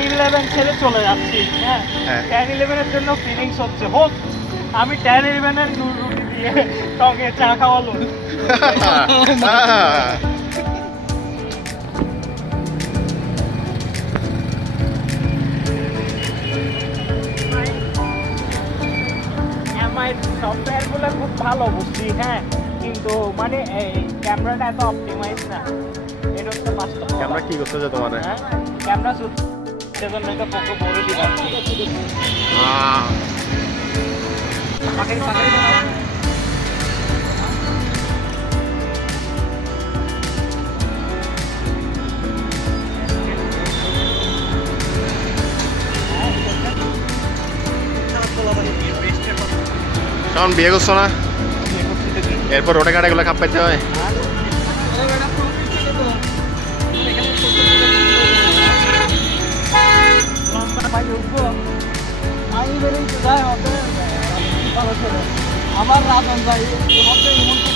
10-11 ছেড়ে চলে যাচ্ছি। হ্যাঁ 10-11 জন্য ফিলিংস হচ্ছে হোক আমি 10-11 রুটি দিয়ে টকে চা খাওয়ালো। সফটওয়্যার গুলো খুব ভালো বুঝছি, হ্যাঁ কিন্তু মানে এই ক্যামেরাটা এত অপটিমাইজ না, এটা হচ্ছে বাস্তব। ক্যামেরা কি করতে যে তোমার? হ্যাঁ ক্যামেরা সেজন্য একটা পোকো বড় দিচ্ছি। কারণ বিয়ে করছো না, এরপর রোডে ঘাটে গুলো খাপ পাইতে হয়। আমার রাজন ভাই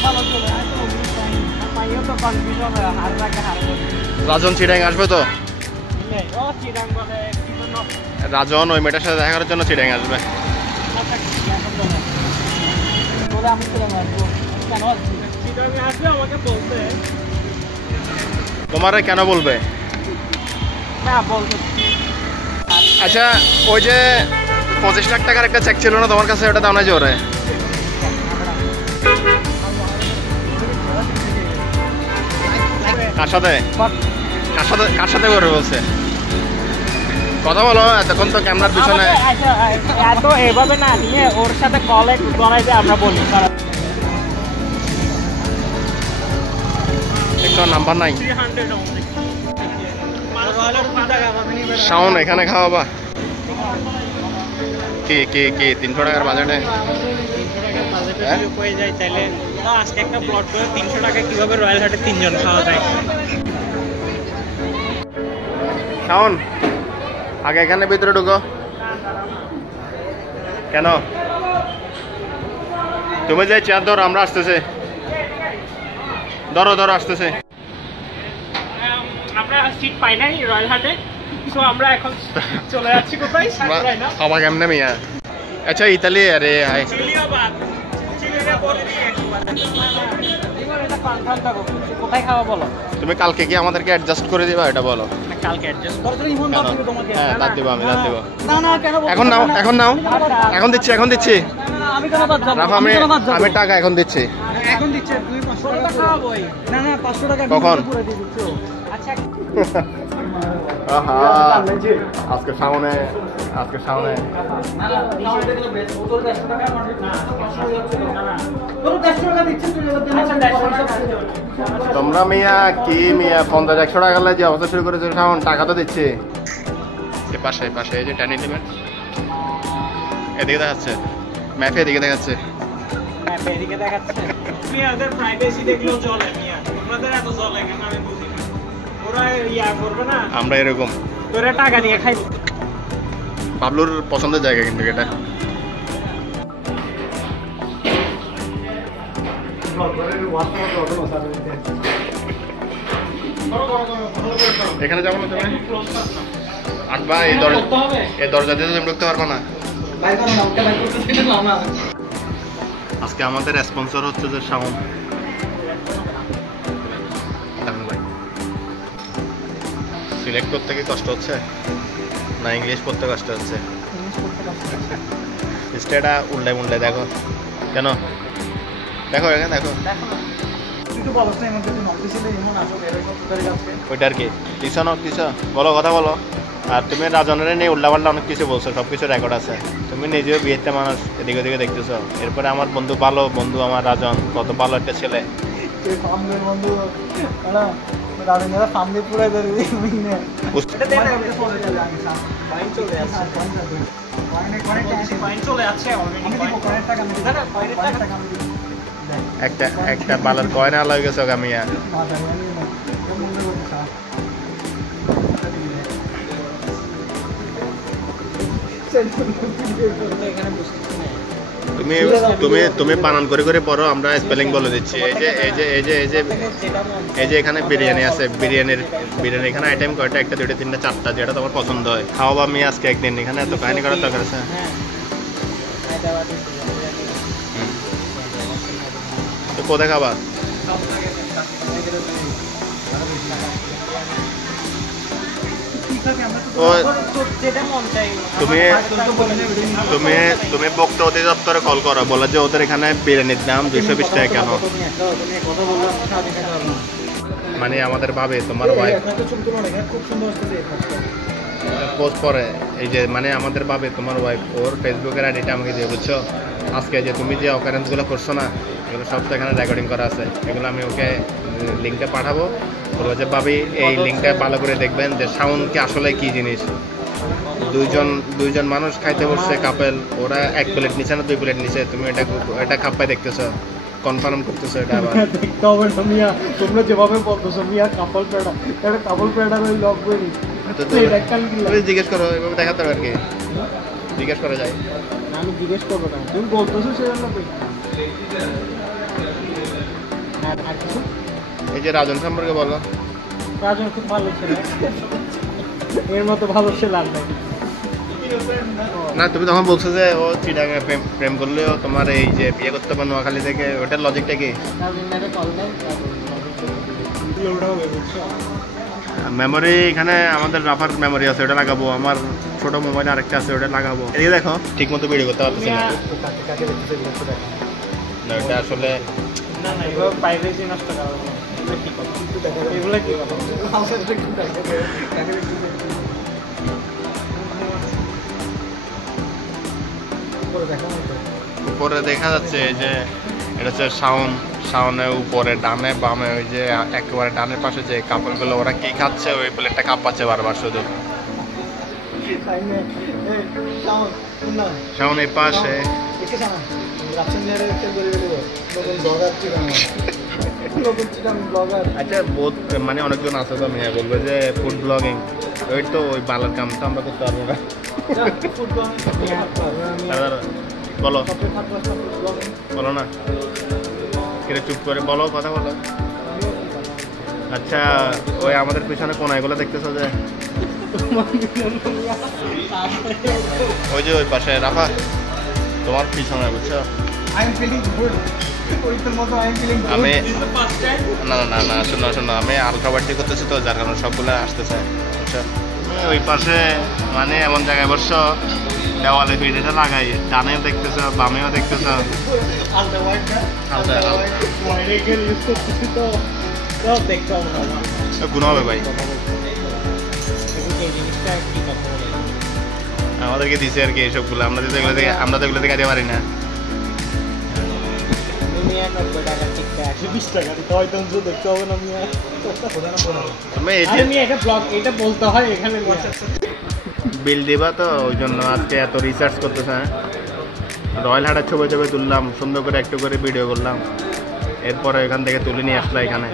ভালো চলে রাজন চিটাং আসবে তো, রাজন ওই মেয়েটার সাথে দেখা করার জন্য চিটাং আসবে। তোমার কেন বলবে? আচ্ছা ওই যে 25 লাখ টাকার একটা চেক ছিল না তোমার কাছে, ওটা দাও না যে ওরে? কার সাথে কার সাথে করে বলছে? কথা বলো, এতক্ষণ তো ক্যামেরার পিছনে। এত এভাবে না নিয়ে ওর সাথে কলে করাইতে আমরা বলি একটু নাম্বার নাই। শাওন এখানে খাওয়াবা কি কি কি 300 টাকার বাজেটে? আজকে একটা প্লট করে 300 টাকা কিভাবে রয়্যাল হাটে 3 জন খাওয়া যায়। শাওন আগে এখানে ভিতরে ঢুকো। কেন? তুমি যে চেয়ার ধরো, আমরা আসতেছে। ধরো ধরো আসতেছে। আমরা সিট পাই নাই রয়্যাল হাটে, সো আমরা এখন চলে যাচ্ছি কোথায়? খাওয়া কেমনে মিয়া? আচ্ছা ইতালি, আরে হাই কোথায় খাওয়া বলো? তুমি কালকে কি আমাদেরকে অ্যাডজাস্ট করে দিবা, এটা বলো। কালকে অ্যাডজাস্ট করে দিলে ইমন দাও দিবে তোমাকে। হ্যাঁ দাও দিব, আমি দাও দিব। না না কেন বলছো? এখন নাও, এখন নাও, এখন দিচ্ছি, এখন দিচ্ছি। আমি কেন বাদ যাব? রাফা আমি টাকা এখন দিচ্ছি। এখন দিচ্ছে তুমি 500 টাকা খাওয়াবই। না না 500 টাকা কখন? পুরো দিয়ে দিচ্ছো। আচ্ছা আহা আজকে সামনে তোমরা মিয়া কি মিয়া 50-100 টাকা যে অবস্থা শুরু করেছো। সামন টাকা তো দিচ্ছি। পাশে পাশে এই যে 10-11 এদিকে দেখাচ্ছে, ম্যাপে এদিকে দেখাচ্ছে, ম্যাপে এদিকে দেখাচ্ছে। মিয়া ওদের প্রাইভেসি দেখলেও চলে মিয়া, তোমাদের এত চলে কেন আমি বুঝি না। ওরা ইয়া করবে না, আমরা এরকম তোরা টাকা নিয়ে খাইবো। বাবলুর পছন্দের জায়গা কিন্তু এটা। এখানে যাবো না তুমি? আসবা এই দরজা দিয়ে তুমি ঢুকতে পারবো না। আজকে আমাদের স্পন্সর হচ্ছে যে শাওন। সিলেক্ট করতে কি কষ্ট হচ্ছে না ইংলিশ পড়তে কষ্ট হচ্ছে? স্টেটা উল্টে উল্টে দেখো কেন, দেখো এখানে দেখো। ওইটার কি দিছো না দিছো বলো, কথা বলো। আর তুমি রাজনের নিয়ে উল্টাপাল্টা অনেক কিছু বলছো, সব কিছু রেকর্ড আছে। তুমি নিজেও বিয়েতে মানুষ এদিকে ওদিকে দেখতেছো। এরপরে আমার বন্ধু ভালো বন্ধু আমার রাজন, কত ভালো একটা ছেলে। একটা বালার কয়না লয়ে গেছো গামিয়া। তুমি তুমি তুমি বানান করে করে পড়ো, আমরা স্পেলিং বলে দিচ্ছি। এই যে এখানে বিরিয়ানি আছে, বিরিয়ানি এখানে আইটেম কয়টা? 1টা 2টা 3টা 4টা, যেটা তোমার পছন্দ হয় খাওয়াবো আমি আজকে একদিন। এখানে এত কাহিনী করার দরকার আছে? তো কোথায় খাবা? তুমি বক্তা অধিদপ্তরে কল করো, বলো যে ওদের এখানে বিরিয়ানির দাম 220 টাকা কেন? মানে আমাদের ভাবে তোমার ওয়াইফ পোস্ট করে, এই যে মানে আমাদের ভাবে তোমার ওয়াইফ ওর ফেসবুকের আইডিটা আমাকে দিয়ে, বুঝছো? আজকে যে তুমি যে অকারেন্সগুলো করছো না, এগুলো সব তো এখানে রেকর্ডিং করা আছে। এগুলো আমি ওকে লিঙ্কটা পাঠাবো, বলবো যে ভাবি এই লিঙ্কটা ভালো করে দেখবেন যে সাউন্ড কি আসলে কি জিনিস। দুইজন মানুষ খাইতে বসছে কাপেল, ওরা 1 প্লেট নিচে না 2 প্লেট নিচে, তুমি এটা খাপ্পায় দেখতেছো, কনফার্ম করতেছো এটা আবার দেখতে হবে না মিয়া। তোমরা যেভাবে বলতেছো মিয়া কাপল প্যাডা, এটা কাপল প্যাডা ওই লক করি। তুমি জিজ্ঞেস করো, এভাবে দেখাতে হবে আর কি, জিজ্ঞেস করা যায়। আমি জিজ্ঞেস করবো না, তুমি বলতেছো সেজন্য। এই যে রাজন সম্পর্কে বলো। রাজন খুব ভালো ছেলে, এর মতো ভালো ছেলে আর নাই। না তুমি তখন বলছো যে ও চিটাগাং প্রেম করলেও তোমার এই যে বিয়ে করতে পারে নোয়াখালী থেকে, ওটার লজিকটা কি? মেমোরি এখানে আমাদের রাফার মেমোরি আছে, ওটা লাগাবো। আমার ছোট মোবাইল আরেকটা আছে, ওটা লাগাবো। এই দেখো ঠিক মতো ভিডিও করতে পারতেছি না, এটা আসলে না না এগুলো প্রাইভেসি নষ্ট করা এগুলো কি উপরে দেখা যাচ্ছে এই যে এটা হচ্ছে শাওনের উপরে ডানে বামে, ওই যে একেবারে ডানের পাশে যে কাপড়গুলো ওরা কি খাচ্ছে, ওই প্লেটটা কাঁপাচ্ছে বারবার শুধু। শাওন এই পাশে আচ্ছা বহুত মানে অনেকজন আছে তো মেয়ে বলবে যে ফুড ব্লগিং, ওই তো ওই বালার কামটা আমরা করতে পারবো না। বলো বলো না, কিরে চুপ করে বলো, কথা বলো। আচ্ছা ওই আমাদের পিছনে কোন এগুলো দেখতেছো যে ওই যে ওই পাশে রাফা তোমার পিছনে, বুঝছো? আমি না না না শোনো শোনো, আমি আলট্রাবার্টি করতেছি তো, যার কারণে সবগুলো আসতেছে। আচ্ছা ওই পাশে মানে এমন জায়গায় বসছো দেওয়ালে ভিডিওটা লাগাই, ডানেও দেখতেছো বামেও দেখতেছো। গুণ হবে ভাই, আমাদেরকে দিছে আর কি এইসবগুলো, আমরা তো এগুলো থেকে কাজে পারি না। বিল দিবা তো, ওই জন্য আজকে এত রিসার্চ করতেছে। রয়্যাল হাটের ছবি তুললাম, সুন্দর করে একটু করে ভিডিও করলাম, এরপরে এখান থেকে তুলে নিয়ে আসলাম এখানে।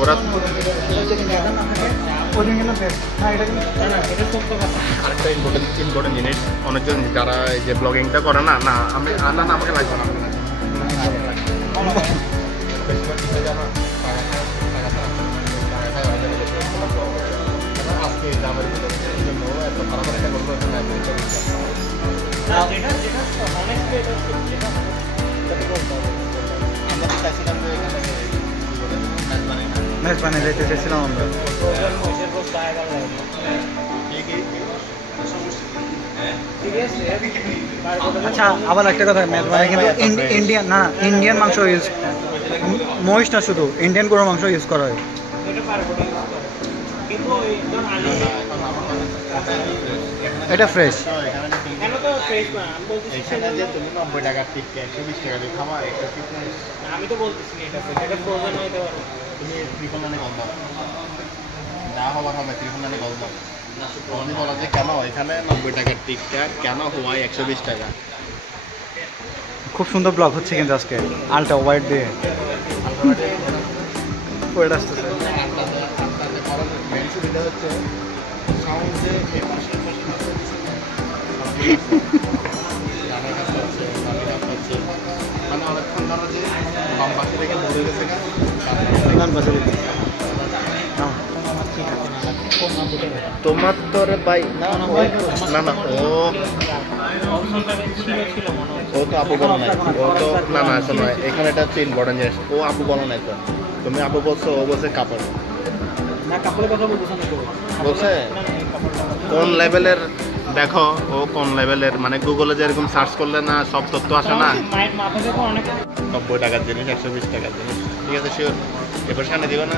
ওরা আরেকটা ইম্পর্টেন্ট জিনিস, অনেকজন যারা এই যে ব্লগিংটা করে না, না আমি না আমাকে লাগবে না, মেজবানি যেতে চেয়েছিলাম আমরা। আচ্ছা আবার একটা কথা, মেজবানি কিন্তু ইন্ডিয়ান না, ইন্ডিয়ান মাংস ইউজ, মহিষ না শুধু ইন্ডিয়ান গরুর মাংস ইউজ করা হয়। এটা ফ্রেশ। আমি তো বলতেছি এটা ফ্রোজেন হইতে পারে, তুমি ত্রিকোণানে কল দাও, যা হবার হবে ত্রিকোণানে কল দাও। আমি বলা যে কেন এখানে 90 টাকার টিকটা কেন হওয়ায় 120 টাকা। খুব সুন্দর ব্লগ হচ্ছে কিন্তু আজকে, আলটা হোয়াইট দিয়ে ওয়েট আসতেছে। সুবিধা হচ্ছে লাউঞ্জে এই পাশে গানের কাজ হচ্ছে, গানের কাজ হচ্ছে, মানে অনেকক্ষণ ধরে যে বাম পাশে থেকে বলে গেছে গান বাজারে তোমার তোর ভাই না না না ও ও তো আপু বলো নাই, ও তো না না শোনো এখানে এটা হচ্ছে ইম্পর্টেন্ট জিনিস, ও আপু বলো নাই তো, তুমি আপু বলছো, ও বলছে কাপড় না কাপড়ের কথা বলতেছ না তো বলছে কোন লেভেলের, দেখো ও কোন লেভেলের, মানে গুগলে যেরকম সার্চ করলে না সব তথ্য আসে না, 90 টাকার জিনিস 120 টাকার জিনিস, ঠিক আছে শিওর এবার সামনে দিবে না।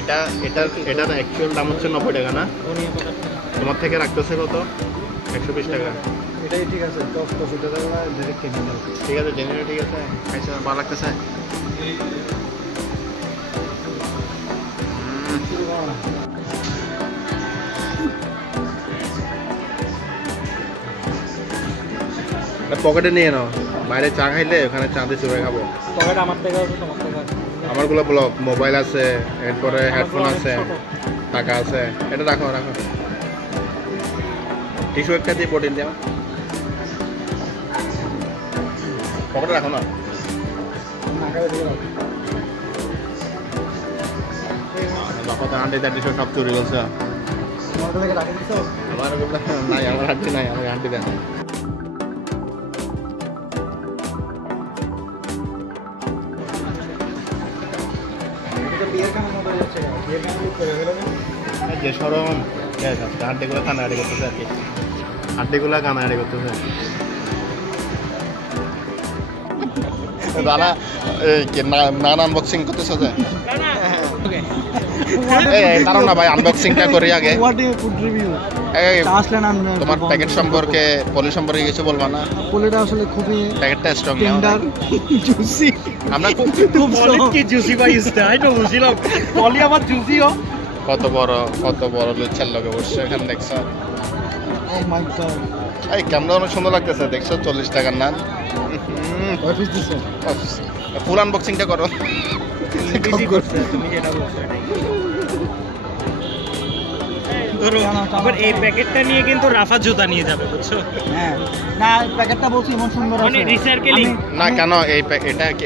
এটা এটার এটার অ্যাকচুয়াল দাম হচ্ছে 90 টাকা না, তোমার থেকে রাখতেছে কত 120 টাকা, এটাই ঠিক আছে টপ টপ এটা দাও ডাইরেক্ট কিনে নাও ঠিক আছে জেনে ঠিক আছে, খাইছে ভালো লাগতেছে। পকেটে নিয়ে নাও, বাইরে চা খাইলে ওখানে চা দিয়ে চুপে খাবো। পকেট আমার থেকে আছে তোমার থেকে আছে আমারগুলো ব্লক, মোবাইল আছে, এরপরে হেডফোন আছে, টাকা আছে, এটা রাখো রাখো, টিস্যু একটা দিয়ে প্রোটিন দেওয়া পকেটে রাখো না, বাবা তো হাঁটি টাটি সব চুরি বলছে, আমার নাই, আমার হাঁটি নাই, আমার হাঁটি দেন। যে সরম হাড্ডিগুলো কানাহাড়ি করতেছে আর কি, হাড্ডিগুলো কানাহাড়ি করতেছে দাদা, নান আনবক্সিং করতেছে যে দাঁড়াও না ভাই, আনবক্সিংটা করি আগে। তোমার প্যাকেট সম্পর্কে, পলি সম্পর্কে কিছু বলবা না? পলিটা আসলে খুবই প্যাকেটটা স্ট্রং টেন্ডার জুসি, আমরা খুব কি জুসি ভাই স্টাইল তো বুঝিলাম, পলি আমার জুসিও কত বড় লুচ্ছার লগে বসছে এখানে দেখছো, ও মাই গড এই ক্যামেরা অনেক সুন্দর লাগতেছে দেখছো, 40 টাকার নান, অফিস দিছো ফুল আনবক্সিংটা করো। তুমি যেটা বলছো ধরো আবার এই প্যাকেটটা নিয়ে কিন্তু রাফা জুতা নিয়ে যাবে বুঝছো, হ্যাঁ না প্যাকেটটা বলছি এমন সুন্দর আছে মানে রিসাইকেলিং না কেন এই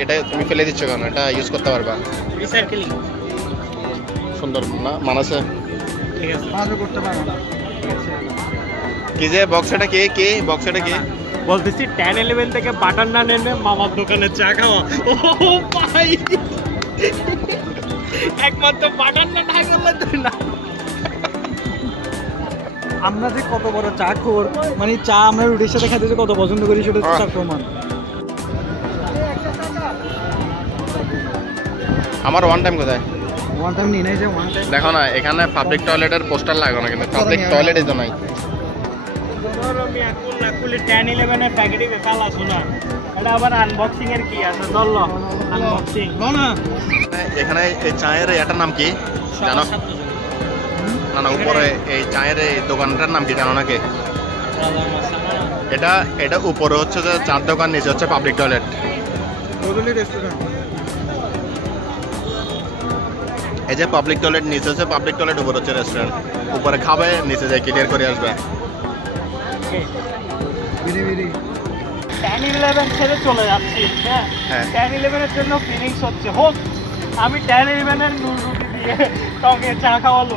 এটা তুমি ফেলে দিচ্ছ কেন, এটা ইউজ করতে পারবা, রিসাইকেলিং সুন্দর না মানাছে, ঠিক আছে বাজার করতে পারো না কি যে বক্সটা কি বক্সটা কি বলতেছি 10-11 থেকে বাটার নান এনে মামার দোকানে চা খাওয়া, ও ভাই একমাত্র বাটার নান হাইলাইট না, আমরা যে কত বড় চা খোর, মানে চা আমরা রুটির সাথে খেতে যে কত পছন্দ করি সেটা হচ্ছে তার প্রমাণ। আমার ওয়ান টাইম কোথায়, ওয়ান টাইম নিয়ে নেই যে ওয়ান টাইম দেখো না এখানে পাবলিক টয়লেটের পোস্টার লাগানো, কিন্তু পাবলিক টয়লেটই তো নাই। ধরো আমি এখন লাকুলি 10-11 এর প্যাকেটে বেকালা শোনা, এটা আবার আনবক্সিং এর কি আছে ধরলো আনবক্সিং না এখানে এই চায়ের এটার নাম কি জানো? না না উপরে এই চায়ের এই দোকানটার নাম কি জানো নাকি? এটা উপরে হচ্ছে যে চার দোকান, নিচে হচ্ছে পাবলিক টয়লেট, রেস্টুরেন্ট। এই যে পাবলিক টয়লেট নিচে হচ্ছে পাবলিক টয়লেট, উপরে হচ্ছে রেস্টুরেন্ট, উপরে খাবে নিচে যায় ক্লিয়ার করে আসবে। 10-11 ছেড়ে চলে যাচ্ছি, হ্যাঁ 10-11 এর জন্য ফিলিংস হচ্ছে, হোক আমি 10-11 এর নুন রুটি দিয়ে টকে চা খাওয়ালো।